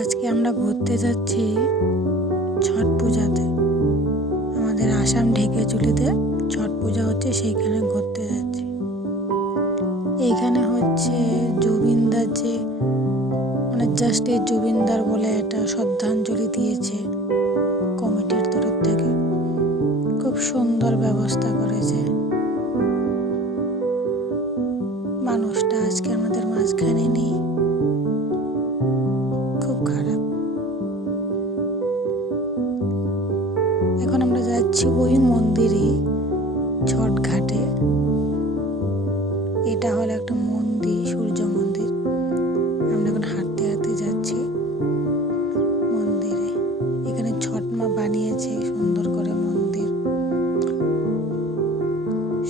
আজকে আমরা ঘুরতে যাচ্ছি ছট পূজাতে। আমাদের আসাম ঢেকেজুলিতে ছট পূজা হচ্ছে, সেইখানে ঘুরতে যাচ্ছি। এইখানে হচ্ছে জুবিনদার যে জাস্ট এই জুবিনদার বলে একটা শ্রদ্ধাঞ্জলি দিয়েছে কমিটির তরফ থেকে। খুব সুন্দর ব্যবস্থা করেছে। মানুষটা আজকে আমাদের মাঝখানে নেই, খুব খারাপ। এখন আমরা যাচ্ছি ওই মন্দিরে, ছট ঘাটে। এটা হলো একটা মন্দির, সূর্য মন্দির। আমরা এখন হাঁটতে হাঁটতে যাচ্ছি মন্দিরে। এখানে ছট মা বানিয়েছে সুন্দর করে মন্দির,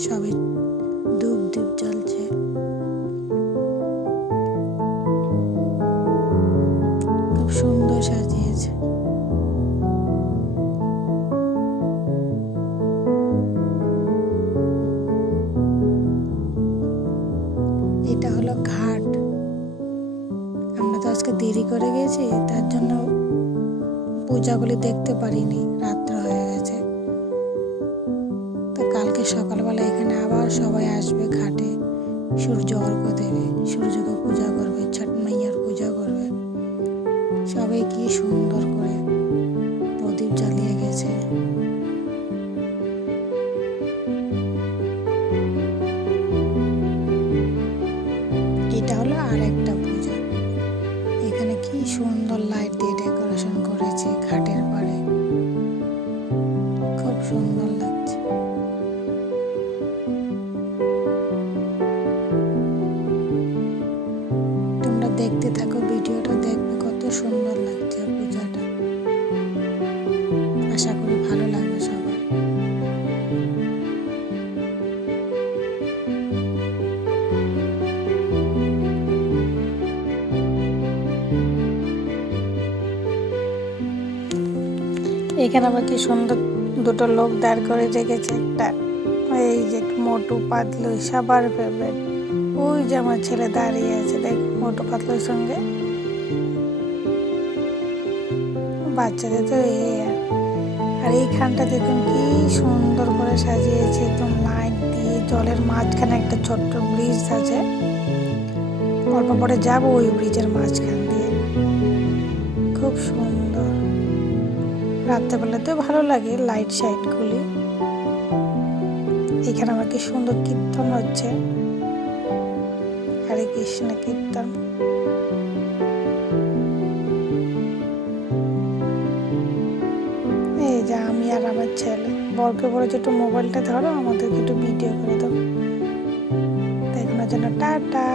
সবে ধূপ দ্বীপ জ্বলছে। খুব সুন্দর সাজিয়েছে। এটা হলো ঘাট। আমরা তো আজকে দেরি করে গেছি, তার জন্য পূজাগুলি দেখতে পারিনি, রাত্র হয়ে গেছে। তো কালকে সকালবেলা এখানে আবার সবাই আসবে ঘাটে, সূর্য অর্ঘ্য দেবে, সূর্যকে পূজা করবে, ছট মাইয়ার পূজা করবে। সবাই কি সুন্দর করে প্রদীপ জ্বালিয়ে গেছে। এটা হলো আর একটা পূজা। এখানে কি সুন্দর লাইট দিয়ে ডেকোরেশন করেছে ঘাটের পাড়ে, খুব সুন্দর লাগছে। তোমরা দেখতে থাকো, ভিডিওটা দেখবে, কত সুন্দর লাগছে পূজাটা। আশা করি ভালো লাগবে সবার। এখানে আবার কি সুন্দর দুটো লোক দাঁড় করে রেখেছে। একটা এই যে মোটু পাতলু, সবার ফেভারিট। ওই যে আমার ছেলে দাঁড়িয়ে আছে, দেখ, মোটু পাতলুর সঙ্গে। বাচ্চাদের তো আর এইখানটা দেখুন কি সুন্দর করে সাজিয়েছে, একদম লাইট দিয়ে। জলের মাঝখানে একটা ছোট্ট ব্রিজ আছে, অল্প পরে যাবো ওই ব্রিজের মাঝখান দিয়ে। খুব সুন্দর। রাত্রেবেলাতেও ভালো লাগে লাইট সাইটগুলি। এখানে আমার কি সুন্দর কীর্তন হচ্ছে, হরে কৃষ্ণ কীর্তন। এই যে আমি আর আমার ছেলে, বরকে বলেছে একটু মোবাইলটা ধরো, আমাদেরকে একটু ভিডিও করে দাও। দেখানোর জন্য টাটা।